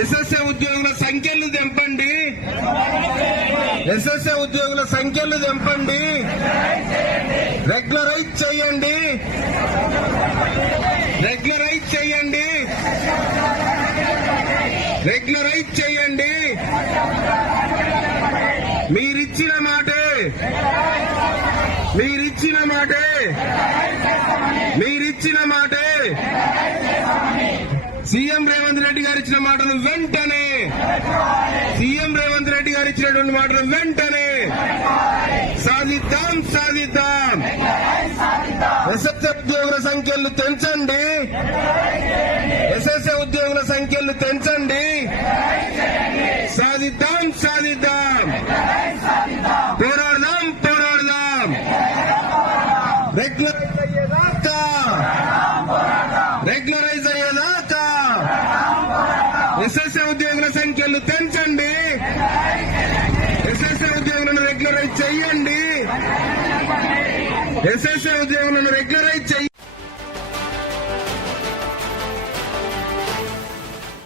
SSA ఉద్యోగుల సంఖ్యలు తెంపండి. SSA ఉద్యోగుల సంఖ్యలు తెంపండి. రెగ్యులరైజ్ చేయండి. రెగ్యులరైజ్ చేయండి. రెగ్యులరైజ్ చేయండి. మీరిచ్చిన మాటే మీరిచ్చిన మాటే మీరిచ్చిన మాటే సీఎం రేవంత్ రెడ్డి గారు ఇచ్చిన మాటను వెంటనే సీఎం రేవంత్ రెడ్డి గారు ఇచ్చినటువంటి మాటను వెంటనే సాధిద్దాం సాధిద్దాం. ఎస్ఎస్ఏ ఉద్యోగుల సంఖ్యలు పెంచండి. ఎస్ఎస్ఏ ఉద్యోగుల సంఖ్యలు పెంచండి. సాధిద్దాం సాధిద్దాం. పోరాడదాం పోరాడదాం. రెగ్యులరైజ్ అయ్యేదాకా రెగ్యులరైజ్ అయ్యేదాకా ఎస్ఎస్ఏ ఉద్యోగుల సంఖ్యలు పెంచండి. ఎస్ఎస్ఏ ఉద్యోగులను రెగ్యులరైజ్ చేయండి. ఎస్ఎస్ఏ ఉద్యోగులను రెగ్యులరైజ్ చేయండి.